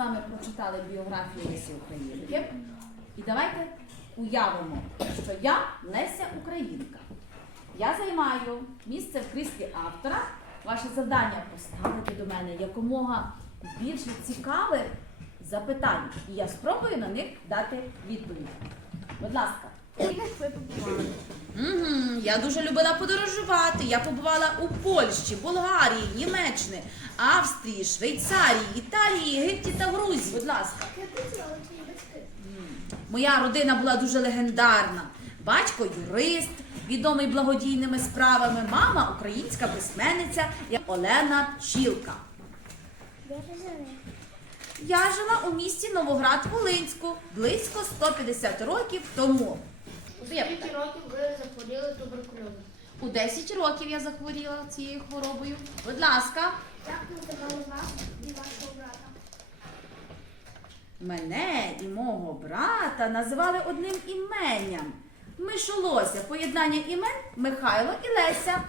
вами прочитали біографію Лесі Українки. І давайте уявимо, що я Леся Українка. Я займаю місце в кріслі автора. Ваше завдання поставити до мене якомога більше цікавих запитань. І я спробую на них дати відповідь. Будь ласка. Я дуже любила подорожувати. Я побувала у Польщі, Болгарії, Німеччині, Австрії, Швейцарії, Італії, Єгипті та Грузії. Будь ласка. Моя родина була дуже легендарна. Батько юрист, відомий благодійними справами, мама українська письменниця Олена Чілка. Я жила у місті Новоград-Волинську близько 150 років тому. Є Скільки років ви захворіли туберкульозом? У 10 років я захворіла цією хворобою. Будь ласка, Як називали вас і вашого брата? мене і мого брата називали одним іменням. Мишолося, поєднання імен Михайло і Леся.